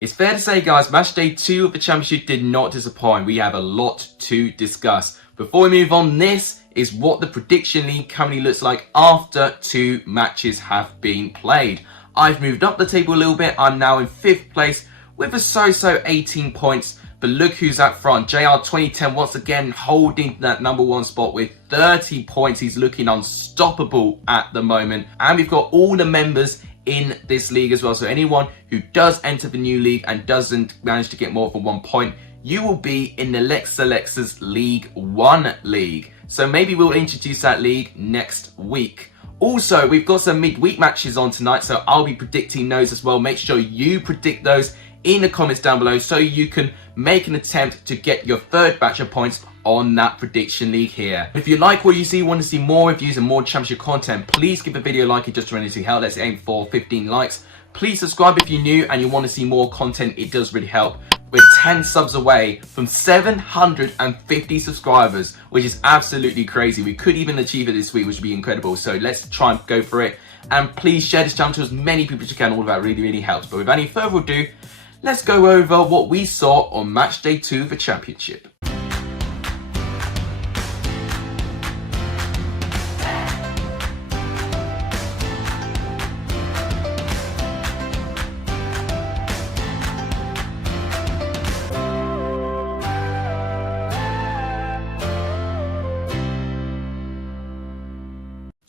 It's fair to say, guys, match day 2 of the Championship did not disappoint. We have a lot to discuss. Before we move on, this is what the prediction league currently looks like after 2 matches have been played. I've moved up the table a little bit. I'm now in 5th place with a so-so 18 points. But look who's up front. JR 2010 once again holding that number 1 spot with 30 points. He's looking unstoppable at the moment. And we've got all the members in this league as well. So anyone who does enter the new league and doesn't manage to get more than 1 point, you will be in the Lexalexus League 1 league. So maybe we'll introduce that league next week. Also, we've got some midweek matches on tonight, so I'll be predicting those as well. Make sure you predict those in the comments down below so you can make an attempt to get your 3rd batch of points on that prediction league here. If you like what you see, want to see more reviews and more Championship content, please give the video a like. It just really helps. Let's aim for 15 likes. Please subscribe if you're new and you want to see more content. It does really help. We're 10 subs away from 750 subscribers, which is absolutely crazy. We could even achieve it this week, which would be incredible. So let's try and go for it. And please share this channel to as many people as you can. All of that really helps. But without any further ado, let's go over what we saw on match day 2 of the Championship.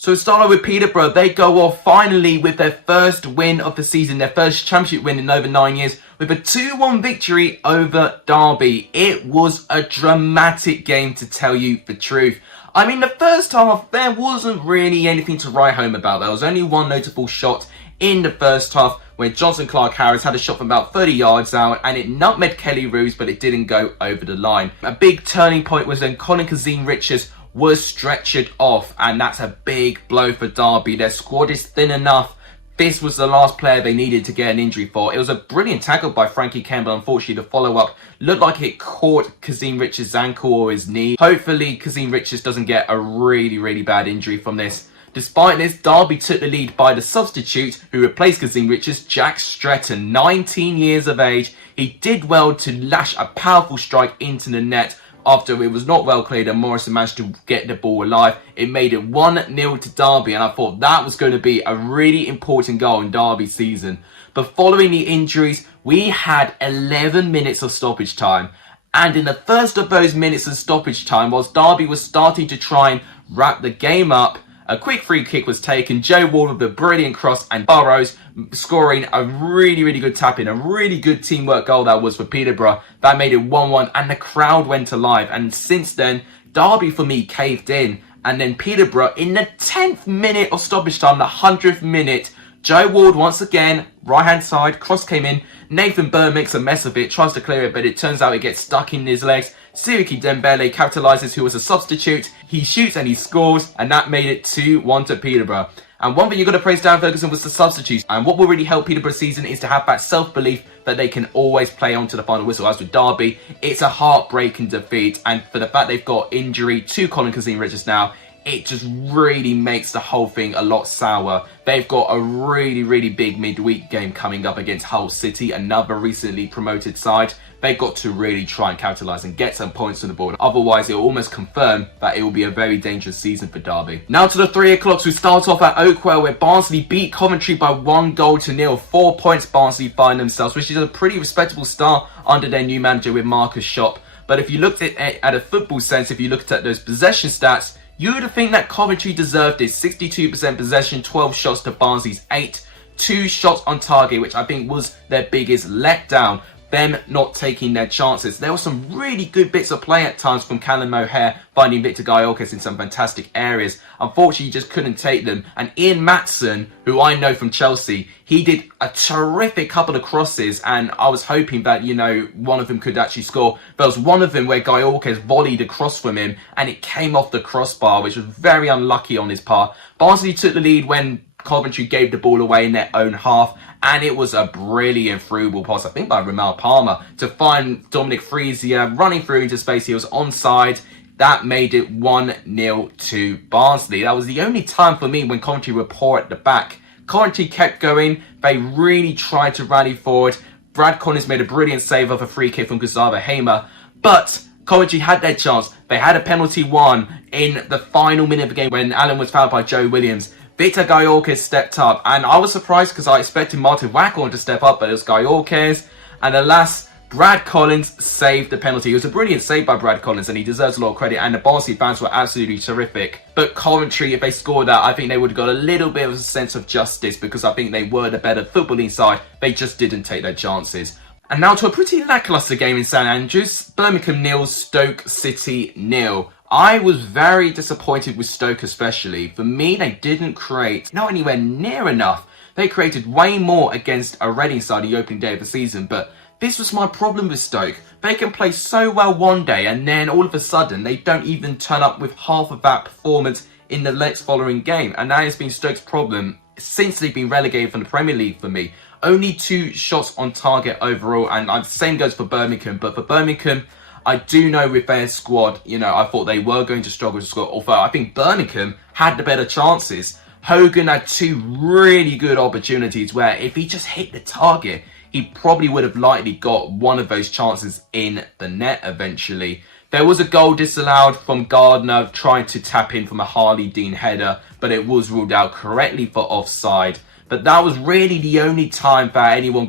So starting with Peterborough, they go off finally with their first win of the season, their first Championship win in over 9 years, with a 2-1 victory over Derby. It was a dramatic game, to tell you the truth. I mean, the first half, there wasn't really anything to write home about. There was only one notable shot in the first half when Johnson Clark-Harris had a shot from about 30 yards out and it nutmegged Kelly Roos, but it didn't go over the line. A big turning point was when Colin Kazim-Richards was stretchered off, and that's a big blow for Derby. Their squad is thin enough. This was the last player they needed to get an injury for. It was a brilliant tackle by Frankie Campbell. Unfortunately, the follow-up looked like it caught Kazim-Richards' ankle or his knee. Hopefully, Kazim-Richards doesn't get a really bad injury from this. Despite this, Derby took the lead by the substitute who replaced Kazim-Richards, Jack Stretton, 19 years of age. He did well to lash a powerful strike into the net after it was not well cleared and Morrison managed to get the ball alive. It made it 1-0 to Derby, and I thought that was going to be a really important goal in Derby's season. But following the injuries, we had 11 minutes of stoppage time. And in the first of those minutes of stoppage time, whilst Derby was starting to try and wrap the game up, a quick free kick was taken. Joe Ward with a brilliant cross and Burrows scoring a really good tap in. A really good teamwork goal that was for Peterborough. That made it 1-1 and the crowd went alive. And since then, Derby for me caved in. And then Peterborough in the 10th minute of stoppage time, the 100th minute, Joe Ward once again, right hand side, cross came in. Nathan Burr makes a mess of it, tries to clear it, but it turns out it gets stuck in his legs. Siriki Dembele capitalises, who was a substitute. He shoots and he scores, and that made it 2-1 to Peterborough. And one thing you've got to praise Dan Ferguson was the substitutes. And what will really help Peterborough's season is to have that self-belief that they can always play on to the final whistle. As with Derby, it's a heartbreaking defeat. And for the fact they've got injury to Colin Kazim-Richards now, it just really makes the whole thing a lot sour. They've got a really big midweek game coming up against Hull City, another recently promoted side. They've got to really try and capitalise and get some points on the board. Otherwise, it will almost confirm that it will be a very dangerous season for Derby. Now to the 3 o'clocks, we start off at Oakwell, where Barnsley beat Coventry by 1-0. 4 points Barnsley find themselves, which is a pretty respectable start under their new manager with Marcus Schopp. But if you looked at a football sense, if you looked at those possession stats, you would think that Coventry deserved it. 62% possession, 12 shots to Barnsley's 8. 2 shots on target, which I think was their biggest letdown. Them not taking their chances. There were some really good bits of play at times from Callum O'Hare, finding Victor Gaiocas in some fantastic areas. Unfortunately, he just couldn't take them. And Ian Matson, who I know from Chelsea, he did a terrific couple of crosses, and I was hoping that, you know, one of them could actually score. There was one of them where Gaiocas volleyed a cross from him, and it came off the crossbar, which was very unlucky on his part. Barnsley took the lead when Coventry gave the ball away in their own half, and it was a brilliant through ball pass, I think by Ramal Palmer, to find Dominic Friesia running through into space. He was onside. That made it 1-0 to Barnsley. That was the only time for me when Coventry were poor at the back. Coventry kept going. They really tried to rally forward. Brad Collins made a brilliant save off a free kick from Gustavo Hamer, but Coventry had their chance. They had a penalty won in the final minute of the game when Allen was fouled by Joe Williams. Victor Gallorquez stepped up, and I was surprised because I expected Martin Waghorn to step up, but it was Gallorquez, and alas, Brad Collins saved the penalty. It was a brilliant save by Brad Collins, and he deserves a lot of credit, and the Barnsley fans were absolutely terrific. But Coventry, if they scored that, I think they would have got a little bit of a sense of justice, because I think they were the better footballing side. They just didn't take their chances. And now to a pretty lacklustre game in St Andrews. Birmingham 0, Stoke City 0. I was very disappointed with Stoke especially. For me, they didn't create, not anywhere near enough. They created way more against a Reading side the opening day of the season, but this was my problem with Stoke. They can play so well one day, and then all of a sudden they don't even turn up with half of that performance in the next following game. And that has been Stoke's problem since they've been relegated from the Premier League for me. Only 2 shots on target overall, and the same goes for Birmingham. But for Birmingham, I do know with their squad, I thought they were going to struggle to score. Although I think Birmingham had the better chances. Hogan had 2 really good opportunities where if he just hit the target, he probably would have likely got one of those chances in the net eventually. There was a goal disallowed from Gardner trying to tap in from a Harley Dean header, but it was ruled out correctly for offside. But that was really the only time that anyone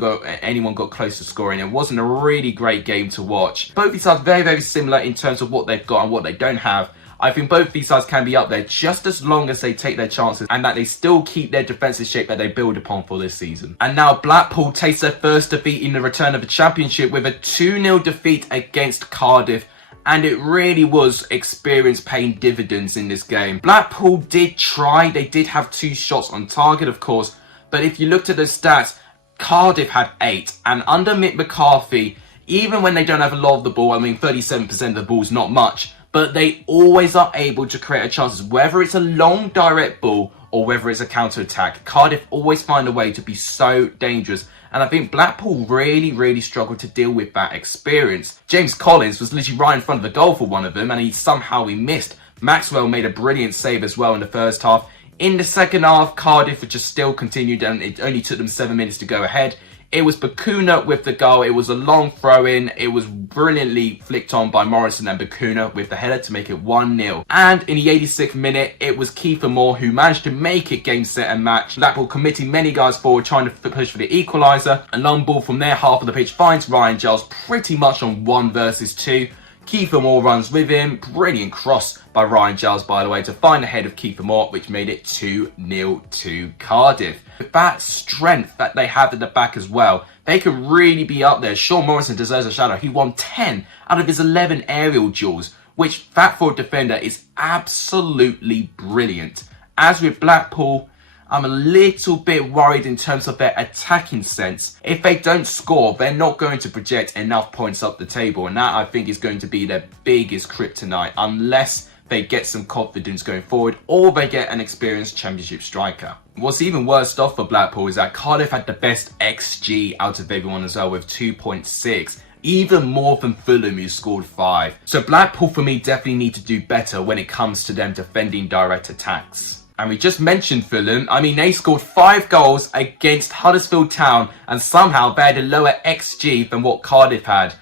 got close to scoring. It wasn't a really great game to watch. Both these sides very, very similar in terms of what they've got and what they don't have. I think both these sides can be up there just as long as they take their chances and that they still keep their defensive shape that they build upon for this season. And now Blackpool takes their first defeat in the return of the championship with a 2-0 defeat against Cardiff. And it really was experience paying dividends in this game. Blackpool did try. They did have 2 shots on target, of course. But if you looked at the stats, Cardiff had 8. And under Mick McCarthy, even when they don't have a lot of the ball, 37% of the ball is not much, but they always are able to create chances, whether it's a long direct ball or whether it's a counter-attack. Cardiff always find a way to be so dangerous. And I think Blackpool really, really struggled to deal with that experience. James Collins was literally right in front of the goal for one of them, and he missed. Maxwell made a brilliant save as well in the first half. In the second half, Cardiff just still continued, and it only took them 7 minutes to go ahead. It was Bacuna with the goal. It was a long throw-in. It was brilliantly flicked on by Morrison and Bacuna with the header to make it 1-0. And in the 86th minute, it was Kiefer Moore who managed to make it game, set and match. Blackpool committing many guys forward, trying to push for the equaliser. A long ball from their half of the pitch finds Ryan Giles pretty much on 1 versus 2. Kiefer Moore runs with him. Brilliant cross by Ryan Giles, by the way, to find the head of Kiefer Moore, which made it 2-0 to Cardiff. With that strength that they have at the back as well, they could really be up there. Sean Morrison deserves a shout out. He won 10 out of his 11 aerial duels, which that for a defender is absolutely brilliant. As with Blackpool, I'm a little bit worried in terms of their attacking sense. If they don't score, they're not going to project enough points up the table. And that, I think, is going to be their biggest kryptonite unless they get some confidence going forward or they get an experienced championship striker. What's even worse off for Blackpool is that Cardiff had the best XG out of everyone as well with 2.6. Even more than Fulham, who scored 5. So Blackpool, for me, definitely need to do better when it comes to them defending direct attacks. And we just mentioned Fulham. They scored 5 goals against Huddersfield Town, and somehow they had a lower XG than what Cardiff had.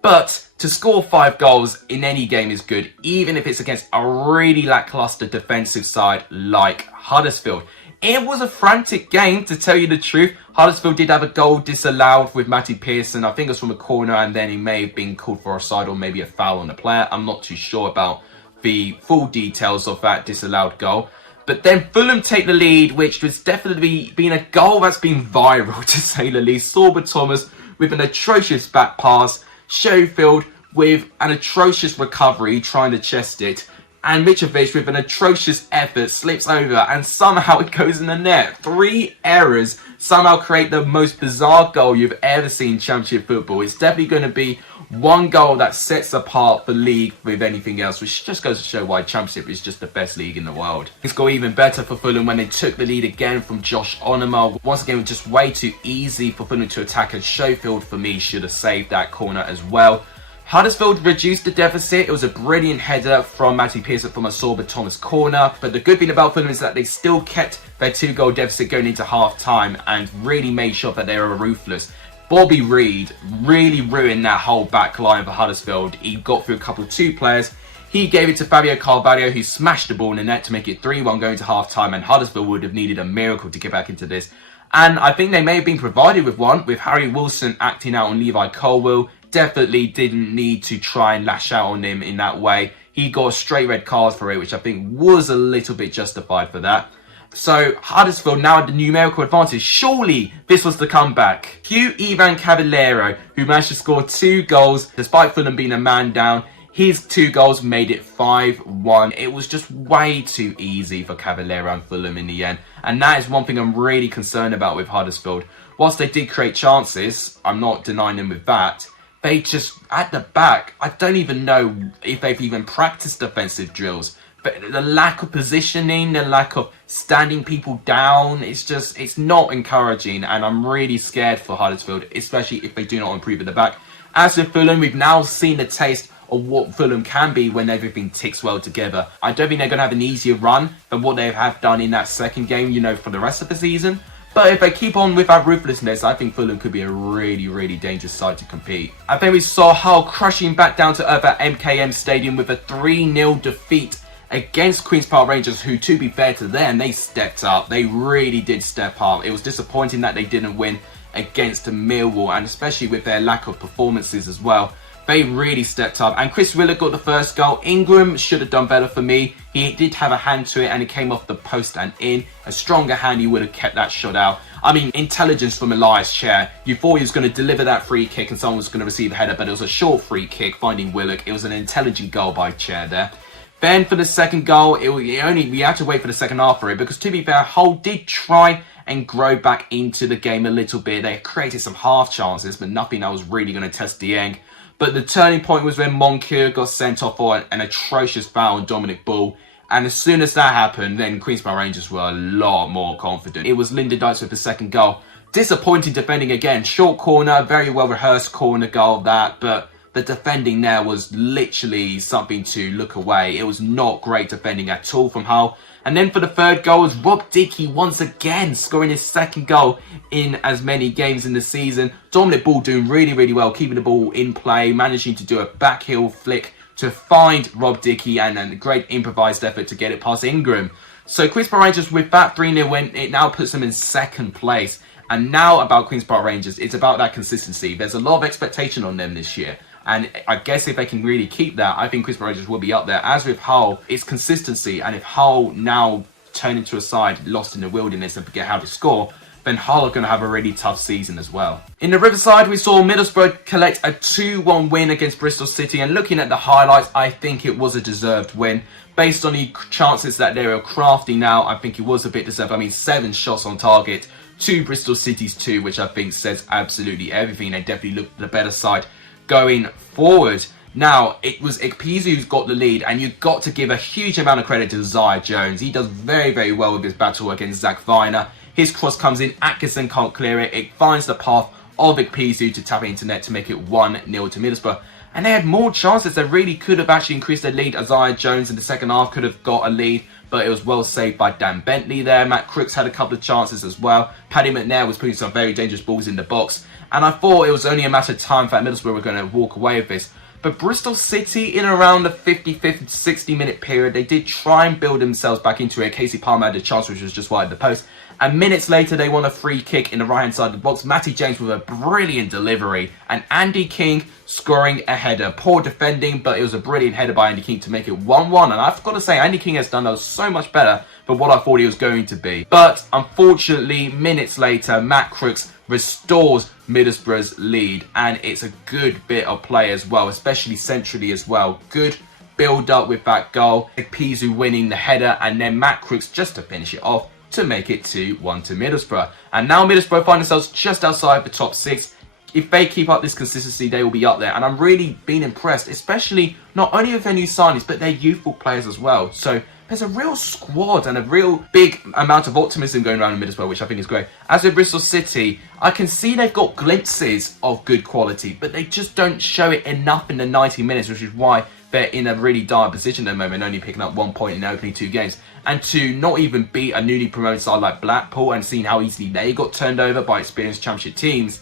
But to score 5 goals in any game is good, even if it's against a really lackluster defensive side like Huddersfield. It was a frantic game, to tell you the truth. Huddersfield did have a goal disallowed with Matty Pearson. I think it was from a corner, and then he may have been called for offside or maybe a foul on the player. I'm not too sure about the full details of that disallowed goal. But then Fulham take the lead, which has definitely been a goal that's been viral, to say the least. Sorba Thomas with an atrocious back pass. Schofield with an atrocious recovery, trying to chest it. And Mitrovic with an atrocious effort slips over and somehow it goes in the net. 3 errors somehow create the most bizarre goal you've ever seen in Championship football. It's definitely going to be one goal that sets apart the league with anything else, which just goes to show why Championship is just the best league in the world. It's got even better for Fulham when they took the lead again from Josh Onuma. Once again, it was just way too easy for Fulham to attack, and Schofield, for me, should have saved that corner as well. Huddersfield reduced the deficit. It was a brilliant header from Matty Pearson from a Sorba Thomas corner. But the good thing about Fulham is that they still kept their 2-goal deficit going into half-time and really made sure that they were ruthless. Bobby Reid really ruined that whole back line for Huddersfield. He got through a couple of 2 players. He gave it to Fabio Carvalho, who smashed the ball in the net to make it 3-1 going to half-time, and Huddersfield would have needed a miracle to get back into this. And I think they may have been provided with one, with Harry Wilson acting out on Levi Colwill. Definitely didn't need to try and lash out on him in that way. He got a straight red card for it, which I think was a little bit justified for that. So Huddersfield now had the numerical advantage. Surely this was the comeback. Cue Ivan Cavallero, who managed to score 2 goals despite Fulham being a man down. His 2 goals made it 5-1. It was just way too easy for Cavallero and Fulham in the end. And that is one thing I'm really concerned about with Huddersfield. Whilst they did create chances, I'm not denying them with that, they just, at the back, I don't even know if they've even practiced defensive drills. But the lack of positioning, the lack of standing people down, it's not encouraging. And I'm really scared for Huddersfield, especially if they do not improve at the back. As with Fulham, we've now seen a taste of what Fulham can be when everything ticks well together. I don't think they're going to have an easier run than what they have done in that second game, you know, for the rest of the season. But if they keep on with that ruthlessness, I think Fulham could be a really, really dangerous side to compete. I think we saw Hull crushing back down to earth at MKM Stadium with a 3-0 defeat against Queen's Park Rangers, who, to be fair to them, they stepped up. They really did step up. It was disappointing that they didn't win against Millwall, and especially with their lack of performances as well. They really stepped up, and Chris Willock got the first goal. Ingram should have done better for me. He did have a hand to it, and it came off the post and in. A stronger hand, he would have kept that shot out. I mean, intelligence from Elias Chair. You thought he was going to deliver that free kick and someone was going to receive a header, but it was a short free kick finding Willock. It was an intelligent goal by Chair there. Then for the second goal, we had to wait for the second half for it, because to be fair, Hull did try and grow back into the game a little bit. They created some half chances, but nothing that was really going to test Dieng. But the turning point was when Moncur got sent off for an atrocious foul on Dominic Bull. And as soon as that happened, then Queen's Park Rangers were a lot more confident. It was Lyndon Dykes with the second goal. Disappointing defending again. Short corner, very well rehearsed corner goal that, but the defending there was literally something to look away. It was not great defending at all from Hull. And then for the third goal was Rob Dickie once again scoring his second goal in as many games in the season. Dominic Bull doing really, really well, keeping the ball in play, managing to do a backheel flick to find Rob Dickie, and a great improvised effort to get it past Ingram. So Queen's Park Rangers, with that 3-0 win, it now puts them in second place. And now about Queen's Park Rangers, it's about that consistency. There's a lot of expectation on them this year. And I guess if they can really keep that, I think Queen's Park Rangers will be up there. As with Hull, it's consistency. And if Hull now turn into a side lost in the wilderness and forget how to score, then Hull are going to have a really tough season as well. In the Riverside, we saw Middlesbrough collect a 2-1 win against Bristol City. And looking at the highlights, I think it was a deserved win. Based on the chances that they were crafting now, I think it was a bit deserved. I mean, 7 shots on target to Bristol City's 2, which I think says absolutely everything. They definitely looked the better side going forward. Now, it was Ekpezu who's got the lead, and you've got to give a huge amount of credit to Zaya Jones. He does very, very well with his battle against Zach Viner. His cross comes in, Atkinson can't clear it. It finds the path of Ekpezu to tap it into net to make it 1-0 to Middlesbrough. And they had more chances. They really could have actually increased their lead. Zaya Jones in the second half could have got a lead, but it was well saved by Dan Bentley there. Matt Crooks had a couple of chances as well. Paddy McNair was putting some very dangerous balls in the box. And I thought it was only a matter of time that Middlesbrough were going to walk away with this. But Bristol City, in around the 55th, 60-minute period, they did try and build themselves back into it. Casey Palmer had a chance, which was just wide of the post. And minutes later, they won a free kick in the right-hand side of the box. Matty James with a brilliant delivery. And Andy King scoring a header. Poor defending, but it was a brilliant header by Andy King to make it 1-1. And I've got to say, Andy King has done so much better than what I thought he was going to be. But unfortunately, minutes later, Matt Crooks restores Middlesbrough's lead. And it's a good bit of play as well, especially centrally as well. Good build up with that goal. Ekpezu winning the header, and then Matt Crooks just to finish it off to make it 2-1 to Middlesbrough. And now Middlesbrough find themselves just outside the top 6. If they keep up this consistency, they will be up there. And I'm really being impressed, especially not only with their new signings, but their youthful players as well. So there's a real squad and a real big amount of optimism going around in Middlesbrough, which I think is great. As with Bristol City, I can see they've got glimpses of good quality, but they just don't show it enough in the 90 minutes, which is why they're in a really dire position at the moment, only picking up 1 point in the opening 2 games. And to not even beat a newly promoted side like Blackpool and seeing how easily they got turned over by experienced championship teams,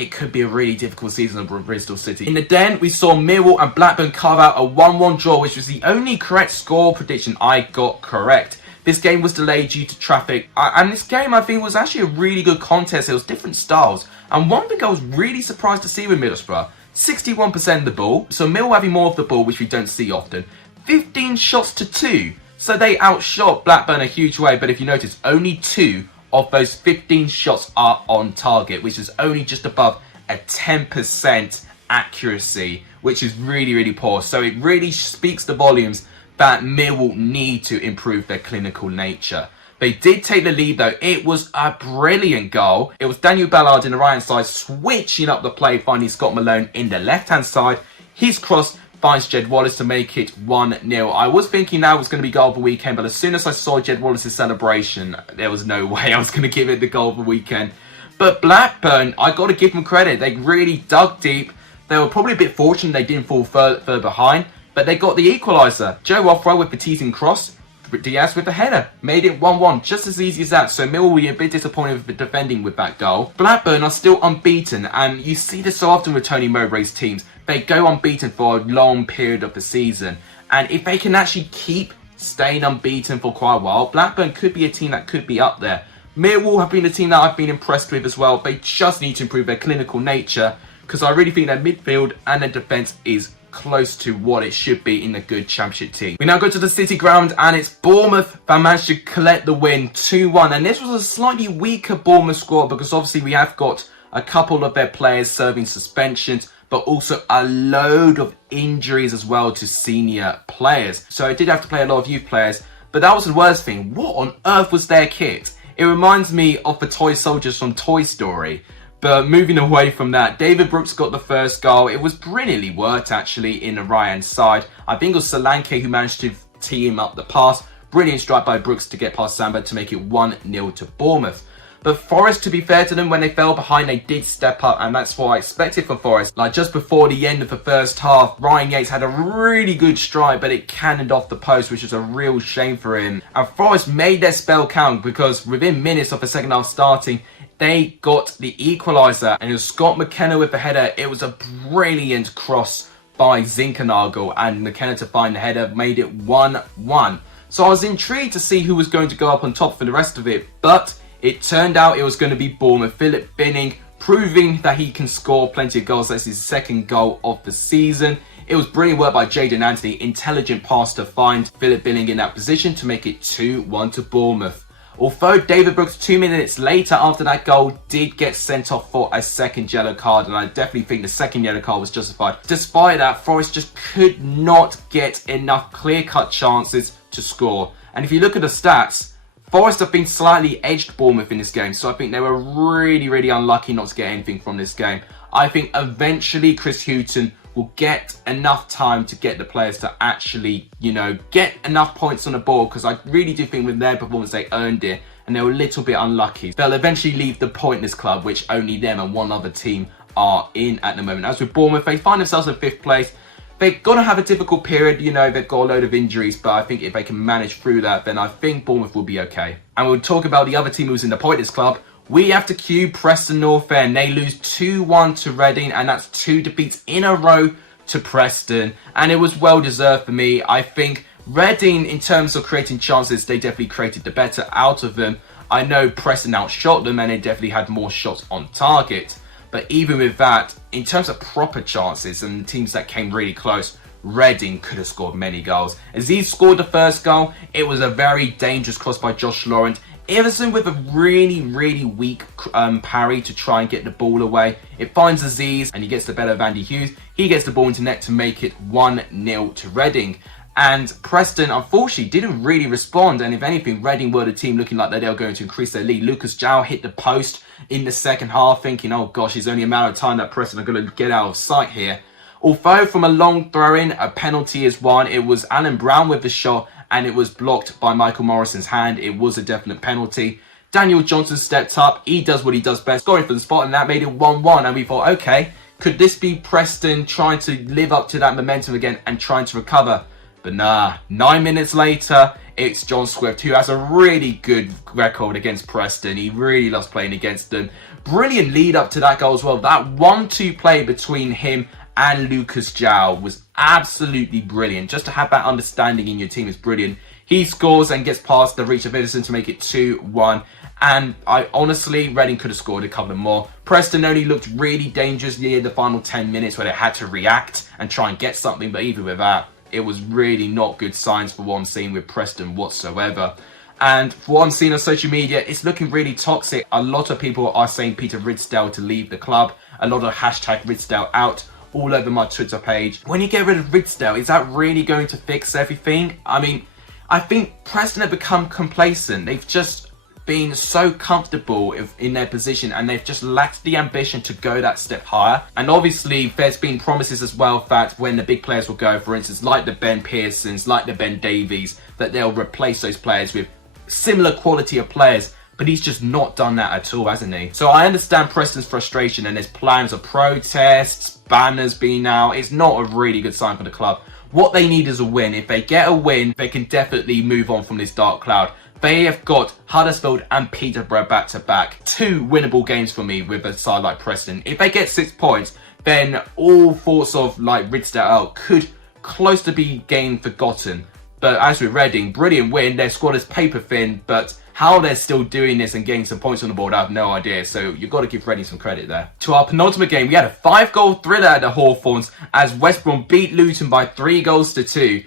it could be a really difficult season for Bristol City. In the Den, we saw Millwall and Blackburn carve out a 1-1 draw, which was the only correct score prediction I got correct. This game was delayed due to traffic, and this game I think was actually a really good contest. It was different styles, and one thing I was really surprised to see with Middlesbrough, 61% of the ball, so Millwall having more of the ball, which we don't see often, 15 shots to 2, so they outshot Blackburn a huge way, but if you notice, only 2 of those 15 shots are on target, which is only just above a 10% accuracy, which is really, really poor. So it really speaks the volumes that Millwall need to improve their clinical nature. They did take the lead though. It was a brilliant goal. It was Daniel Ballard in the right hand side switching up the play, finding Scott Malone in the left hand side. His cross finds Jed Wallace to make it 1-0. I was thinking that was going to be goal of the weekend, but as soon as I saw Jed Wallace's celebration, there was no way I was going to give it the goal of the weekend. But Blackburn, I got to give them credit. They really dug deep. They were probably a bit fortunate they didn't fall further behind, but they got the equaliser. Joe Offrow with the teasing cross, Diaz with the header, made it 1-1, just as easy as that. So Millwall will be a bit disappointed with defending with that goal. Blackburn are still unbeaten, and you see this so often with Tony Mowbray's teams. They go unbeaten for a long period of the season, and if they can actually keep staying unbeaten for quite a while, Blackburn could be a team that could be up there. Millwall have been a team that I've been impressed with as well. They just need to improve their clinical nature, because I really think their midfield and their defence is close to what it should be in a good championship team. We now go to the City ground, and it's Bournemouth that managed to collect the win 2-1, and this was a slightly weaker Bournemouth squad because obviously we have got a couple of their players serving suspensions, but also a load of injuries as well to senior players. So I did have to play a lot of youth players, but that was the worst thing. What on earth was their kit? It reminds me of the toy soldiers from Toy Story. But moving away from that, David Brooks got the first goal. It was brilliantly worked actually in the right hand side. I think it was Solanke who managed to tee him up the pass. Brilliant strike by Brooks to get past Samba to make it 1-0 to Bournemouth. But Forest, to be fair to them, when they fell behind, they did step up, and that's what I expected from Forest. Like just before the end of the first half, Ryan Yates had a really good strike, but it cannoned off the post, which was a real shame for him. And Forest made their spell count because within minutes of the second half starting, they got the equaliser, and it was Scott McKenna with the header. It was a brilliant cross by Zinkernagel, and McKenna to find the header made it 1-1. So I was intrigued to see who was going to go up on top for the rest of it, but it turned out it was going to be Bournemouth. Philip Binning proving that he can score plenty of goals. That's his second goal of the season. It was brilliant work by Jadon Anthony. Intelligent pass to find Philip Binning in that position to make it 2-1 to Bournemouth. Although David Brooks 2 minutes later after that goal did get sent off for a second yellow card, and I definitely think the second yellow card was justified. Despite that, Forest just could not get enough clear-cut chances to score. And if you look at the stats, Forest have been slightly edged Bournemouth in this game, so I think they were really, really unlucky not to get anything from this game. I think eventually Chris Hughton will get enough time to get the players to actually, get enough points on the board, because I really do think with their performance they earned it, and they were a little bit unlucky. They'll eventually leave the pointless club, which only them and one other team are in at the moment. As with Bournemouth, they find themselves in 5th place. They're going to have a difficult period, they've got a load of injuries, but I think if they can manage through that, then I think Bournemouth will be okay. And we'll talk about the other team who's in the pointless club. We have to cue Preston North End. They lose 2-1 to Reading, and that's 2 defeats in a row to Preston. And it was well deserved for me. I think Reading, in terms of creating chances, they definitely created the better out of them. I know Preston outshot them, and they definitely had more shots on target. But even with that, in terms of proper chances and teams that came really close, Reading could have scored many goals. Aziz scored the first goal. It was a very dangerous cross by Josh Laurent. Everson with a really, really weak parry to try and get the ball away. It finds Aziz, and he gets the better of Andy Hughes. He gets the ball into net to make it 1-0 to Reading. And Preston, unfortunately, didn't really respond. And if anything, Reading were the team looking like they were going to increase their lead. Lucas João hit the post in the second half, thinking, oh gosh, it's only a matter of time that Preston are going to get out of sight here. Although from a long throw-in, a penalty is won. It was Alan Brown with the shot, and it was blocked by Michael Morrison's hand. It was a definite penalty. Daniel Johnson stepped up. He does what he does best, scoring for the spot, and that made it 1-1. And we thought, okay, could this be Preston trying to live up to that momentum again and trying to recover? But nah, 9 minutes later, it's John Swift, who has a really good record against Preston. He really loves playing against them. Brilliant lead up to that goal as well. That 1-2 play between him and Lucas João was absolutely brilliant. Just to have that understanding in your team is brilliant. He scores and gets past the reach of Edison to make it 2-1. And honestly, Reading could have scored a couple more. Preston only looked really dangerous near the final 10 minutes where they had to react and try and get something. But even with that, it was really not good signs for what I'm seeing with Preston whatsoever. And for what I'm seeing on social media, it's looking really toxic. A lot of people are saying Peter Ridsdale to leave the club. A lot of hashtag Ridsdale out all over my Twitter page. When you get rid of Ridsdale, is that really going to fix everything? I mean, I think Preston have become complacent. They've just been so comfortable in their position, and they've just lacked the ambition to go that step higher. And obviously there's been promises as well that when the big players will go, for instance like the Ben Pearsons, like the Ben Davies, that they'll replace those players with similar quality of players. But he's just not done that at all, hasn't he? So I understand Preston's frustration, and there's plans of protests, banners being out. It's not a really good sign for the club. What they need is a win. If they get a win, they can definitely move on from this dark cloud. They have got Huddersfield and Peterborough back-to-back. 2 winnable games for me with a side like Preston. If they get 6 points, then all thoughts of like Ridsdale out could close to be game forgotten. But as with Reading, brilliant win. Their squad is paper thin, but how they're still doing this and getting some points on the board, I have no idea. So you've got to give Reading some credit there. To our penultimate game, we had a 5-goal thriller at the Hawthorns as West Brom beat Luton by 3-2.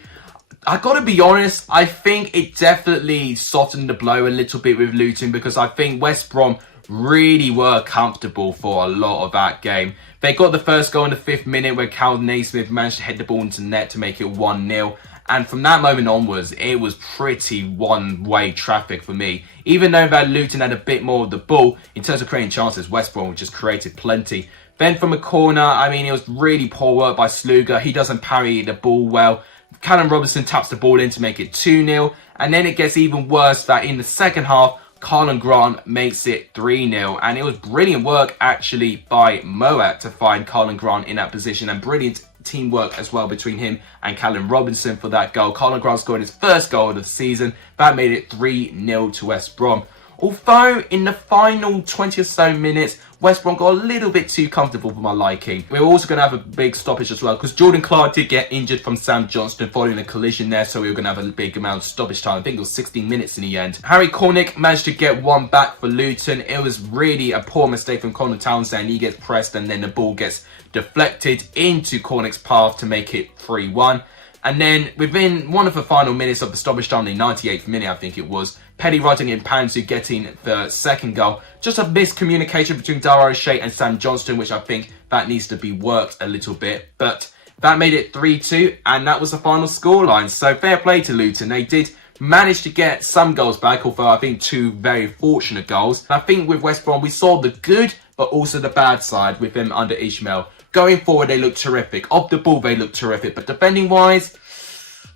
I gotta be honest, I think it definitely softened the blow a little bit with Luton, because I think West Brom really were comfortable for a lot of that game. They got the first goal in the 5th minute where Cal Naismith managed to head the ball into net to make it 1-0. And from that moment onwards, it was pretty one-way traffic for me. Even though that Luton had a bit more of the ball, in terms of creating chances, West Brom just created plenty. Then from a corner, I mean, it was really poor work by Sluga. He doesn't parry the ball well. Callum Robinson taps the ball in to make it 2-0. And then it gets even worse that in the second half, Carlin Grant makes it 3-0. And it was brilliant work actually by Moat to find Carlin Grant in that position. And brilliant teamwork as well between him and Callum Robinson for that goal. Carlin Grant scored his first goal of the season. That made it 3-0 to West Brom. Although in the final 20 or so minutes, West Brom got a little bit too comfortable for my liking. We're also going to have a big stoppage as well, because Jordan Clark did get injured from Sam Johnston following a collision there, so we were going to have a big amount of stoppage time. I think it was 16 minutes in the end. Harry Cornick managed to get one back for Luton. It was really a poor mistake from Connor Townsend. He gets pressed and then the ball gets deflected into Cornick's path to make it 3-1. And then within one of the final minutes of the stoppage time, the 98th minute I think it was, Petty Rudding and Pansu getting the second goal. Just a miscommunication between Dara O'Shea and Sam Johnston, which I think that needs to be worked a little bit. But that made it 3-2, and that was the final scoreline. So fair play to Luton. They did manage to get some goals back, although I think 2 very fortunate goals. I think with West Brom, we saw the good, but also the bad side with them under Ishmael. Going forward, they look terrific. Off the ball, they look terrific. But defending-wise,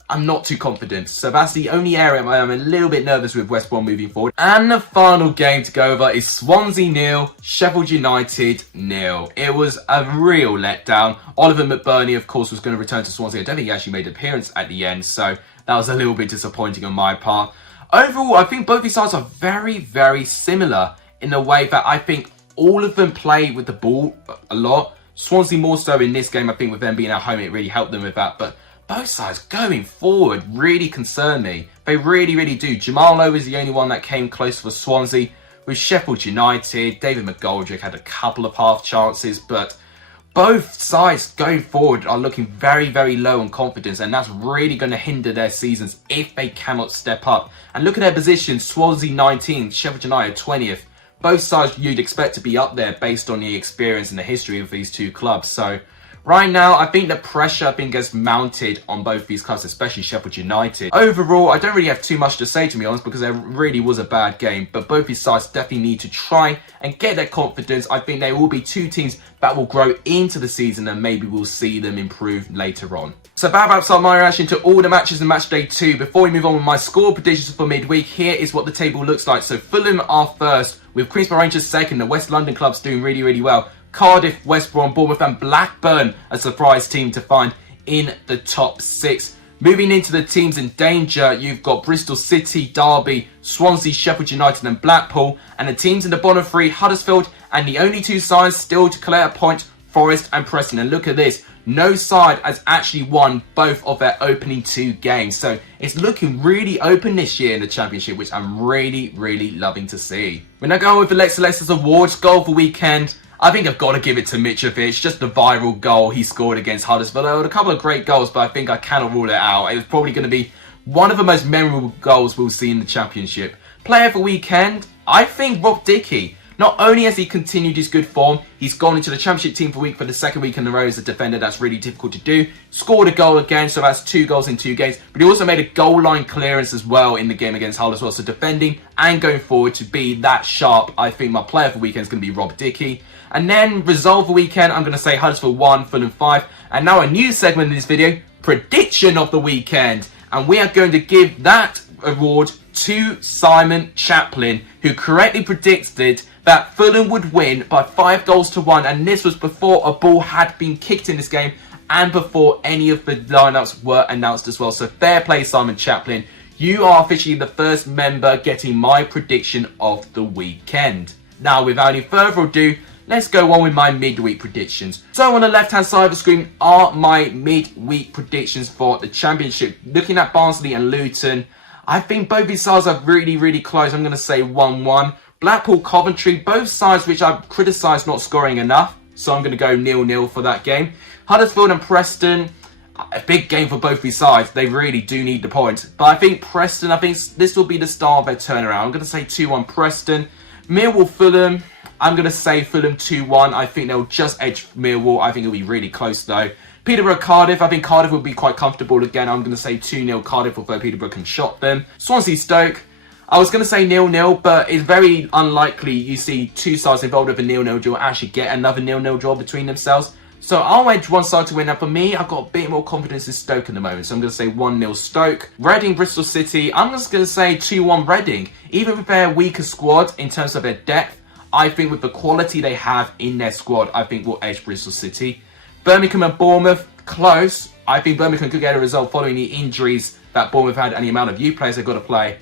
I'm not too confident. So that's the only area I'm a little bit nervous with West Brom moving forward. And the final game to go over is Swansea 0, Sheffield United 0. It was a real letdown. Oliver McBurney, of course, was going to return to Swansea. I don't think he actually made an appearance at the end. So that was a little bit disappointing on my part. Overall, I think both these sides are very, very similar in the way that I think all of them play with the ball a lot. Swansea more so in this game. I think with them being at home, it really helped them with that. But both sides going forward really concern me. They really, really do. Jamal Lowe is the only one that came close for Swansea. With Sheffield United, David McGoldrick had a couple of half chances, but both sides going forward are looking very, very low on confidence, and that's really going to hinder their seasons if they cannot step up. And look at their positions: Swansea 19th, Sheffield United 20th. Both sides you'd expect to be up there based on the experience and the history of these two clubs. So right now, I think the pressure gets mounted on both these clubs, especially Sheffield United. Overall, I don't really have too much to say, to be honest, because it really was a bad game. But both these sides definitely need to try and get their confidence. I think there will be two teams that will grow into the season, and maybe we'll see them improve later on. So that wraps up my reaction to all the matches in match day 2. Before we move on with my score predictions for midweek, here is what the table looks like. So Fulham are first, with Queensborough Rangers second. The West London clubs doing really, really well. Cardiff, West Brom, Bournemouth and Blackburn, a surprise team to find in the top 6. Moving into the teams in danger, you've got Bristol City, Derby, Swansea, Sheff Utd and Blackpool. And the teams in the bottom three, Huddersfield, and the only two sides still to collect a point, Forest and Preston. And look at this, no side has actually won both of their opening 2 games. So it's looking really open this year in the Championship, which I'm really, really loving to see. When I go with the Lexalexus Awards, goal of the weekend, I think I've got to give it to Mitrovic. Just the viral goal he scored against Huddersfield. There were a couple of great goals, but I think I cannot rule it out. It was probably going to be one of the most memorable goals we'll see in the Championship. Player of the weekend, I think Rob Dickie. Not only has he continued his good form, he's gone into the Championship team for the second week in a row as a defender. That's really difficult to do. Scored a goal again, so that's 2 goals in 2 games. But he also made a goal line clearance as well in the game against Hull as well. So defending and going forward to be that sharp, I think my player for the weekend is going to be Rob Dickie. And then result of the weekend, I'm going to say Huddersfield 1, Fulham 5. And now a new segment in this video, prediction of the weekend. And we are going to give that award to Simon Chaplin, who correctly predicted that Fulham would win by 5 goals to 1. And this was before a ball had been kicked in this game and before any of the lineups were announced as well. So fair play, Simon Chaplin. You are officially the first member getting my prediction of the weekend. Now, without any further ado, let's go on with my midweek predictions. So on the left-hand side of the screen are my midweek predictions for the Championship. Looking at Barnsley and Luton, I think both these sides are really, really close. I'm going to say 1-1. Blackpool, Coventry, both sides which I've criticised not scoring enough. So I'm going to go 0-0 for that game. Huddersfield and Preston, a big game for both these sides. They really do need the points. But I think Preston, I think this will be the start of their turnaround. I'm going to say 2-1 Preston. Millwall, Fulham, I'm going to say Fulham 2-1. I think they'll just edge Millwall. I think it'll be really close though. Peterborough, Cardiff. I think Cardiff will be quite comfortable again. I'm going to say 2-0 Cardiff, although Peterborough can shot them. Swansea, Stoke. I was going to say 0-0, but it's very unlikely you see two sides involved with a 0-0 draw actually get another 0-0 draw between themselves. So I'll edge one side to win. And for me, I've got a bit more confidence in Stoke at the moment. So I'm going to say 1-0 Stoke. Reading, Bristol City. I'm just going to say 2-1 Reading. Even with their weaker squad in terms of their depth, I think with the quality they have in their squad, I think we'll edge Bristol City. Birmingham and Bournemouth, close. I think Birmingham could get a result following the injuries that Bournemouth had and the amount of youth players they've got to play.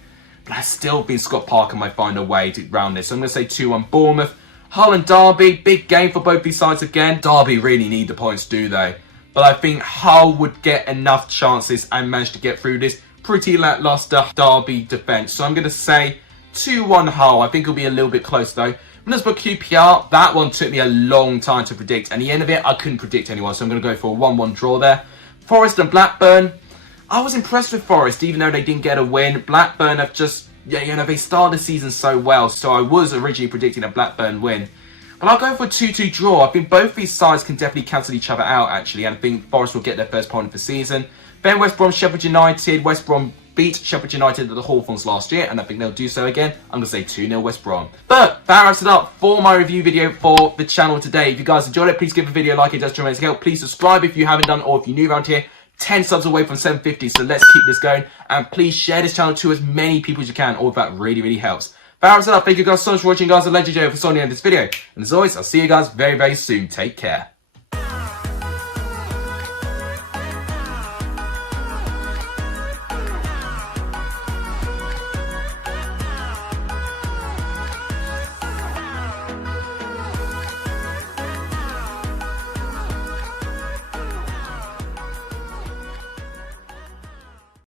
But I still think Scott Parker might find a way to round this. So I'm going to say 2-1 Bournemouth. Hull and Derby, big game for both these sides again. Derby really need the points, do they? But I think Hull would get enough chances and manage to get through this pretty lackluster Derby defence. So I'm going to say 2-1 Hull. I think it'll be a little bit close though. Middlesbrough QPR, that one took me a long time to predict. And the end of it, I couldn't predict anyone. So I'm going to go for a 1-1 draw there. Forest and Blackburn. I was impressed with Forest, even though they didn't get a win. Blackburn have just, they started the season so well. So I was originally predicting a Blackburn win. But I'll go for a 2-2 draw. I think both these sides can definitely cancel each other out, actually. And I think Forest will get their first point of the season. Then West Brom, Sheff Utd. West Brom beat Sheff Utd at the Hawthorns last year, and I think they'll do so again. I'm going to say 2-0 West Brom. But that wraps it up for my review video for the channel today. If you guys enjoyed it, please give the video a like. It does tremendous help. Please subscribe if you haven't done, or if you're new around here. 10 subs away from 750, so let's keep this going. And please share this channel to as many people as you can. All of that really, really helps. That wraps it up. Thank you guys so much for watching, guys. A legendary for Sonia in this video. And as always, I'll see you guys very, very soon. Take care.